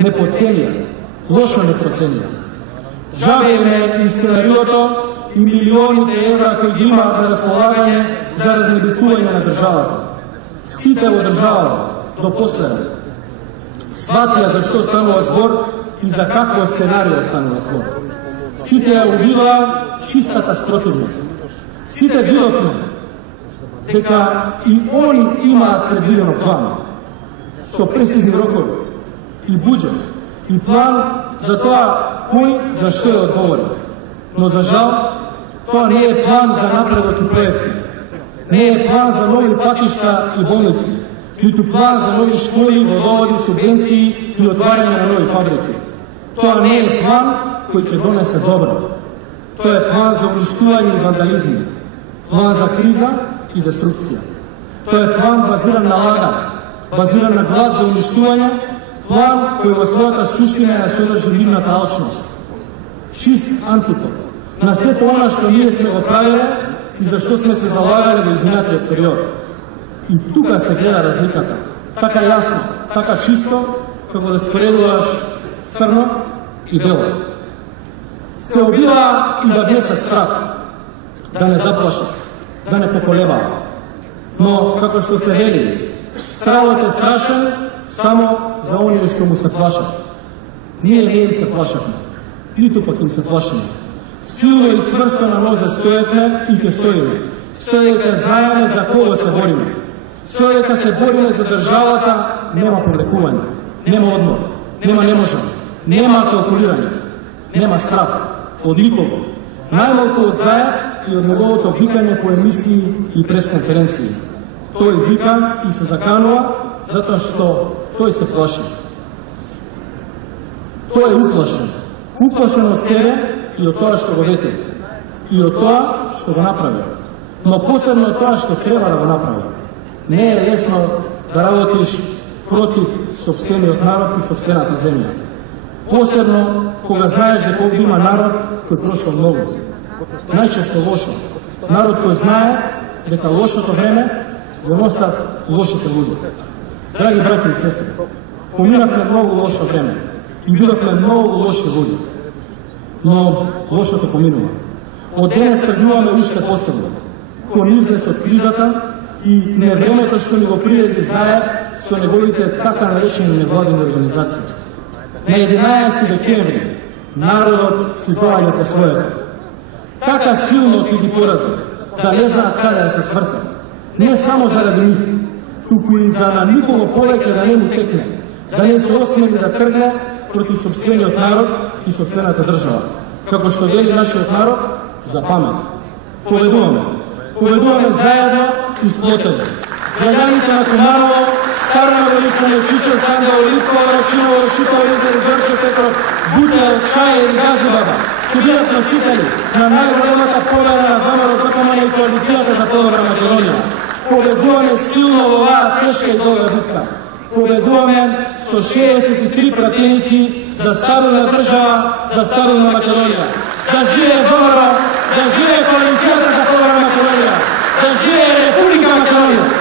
не подценија, лошо не проценија. Джабе им е и сценариото и милионите евра кои ги имаат на располагање за разнебитување на државата. Сите во државата, до последно, сватија за што станува збор и за какво сценарио станува збор. Сите ја увидоа чистата спротивност. Сите видовме дека и они имаат предвидено план, со прецизни рокови, и буџет, и план за тоа кој за што е одговорен. Но за жал, тоа не е план за напредок и проекти, не е план за нови патишта и болници, ниту план за нови школи, водоводи, субвенции и отварање на нови фабрики. Тоа не е план кој ќе донесе добро. Тоа е план за уништување и вандализми, план за криза и деструкција. Тоа е план базиран на лага, базиран на глад за уништување, план кој во својата суштина ја содржи ливната алчност. Чист антипод на сето она што ние сме го правиле и за што сме се залагале во изминатиот период. И тука се гледа разликата. Така јасно, така чисто, како да споредуваш црно и бело. Се обидаа и да внесат страх, да не заплашат, да не поколебаат. Но, како што се вели, страхот е страшен само за оние што му се плашат. Ние не им се плашавме, ниту пак им се плашиме. Силно и цврсто на нозе стоевме и ке стоиме. Се дека знаеме за кого се бориме. Се дека се бориме за државата, нема повлекување, нема одмор, нема не можам, нема калкулирање, нема страх од никого. Најмалку од Заев и од неговото викање по емисии и пресконференции. Тој вика и се заканува затоа што тој се плаши. Тој е уплашен. Уплашен од себе и од тоа што го вети. И од тоа што го направи. Но посебно од тоа што треба да го направи. Не е лесно да работиш против сопствениот народ и сопствената земја. Посебно кога знаеш дека овде има народ кој прошол многу. Најчесто лошо. Народ кој знае дека лошото време го носат лошите луѓе. Драги браќи и сестри, поминавме многу лошо време и видовме многу лоши луѓе. Но лошото поминува. Од денес тргнуваме уште посебно кон излез од кризата и невремето што ни го приреди Заев со неговите така наречени невладини организации. На 11 декември народот си доаѓа по своето. Така силно ќе ги порази да не знаат каде да се свртат. Не само заради нив, туку и за на никого повеќе да не му текне, да не се осмели да тргне против сопствениот народ и сопствената држава. Како што вели нашиот народ, за памет. Победуваме. Победуваме заедно и сплотено. Граѓаните на Куманово, Старна Величина, Чичо, Сандал, Липкова, Рашиново, Рашитово, Ризер, Грче, Петров, Бутел, Шајер и Газибаба ќе бидат носители на најголемата победа на ВМРО ДПМН и коалицијата за подобра Македонија. Победуваме силно во оваа тешка и долга битка. Победуваме со 63 пратеници за стабилна држава, за стабилна Македонија. Да живее ВМРО, да живее коалицијата за подобра Македонија, да живее Република Македонија.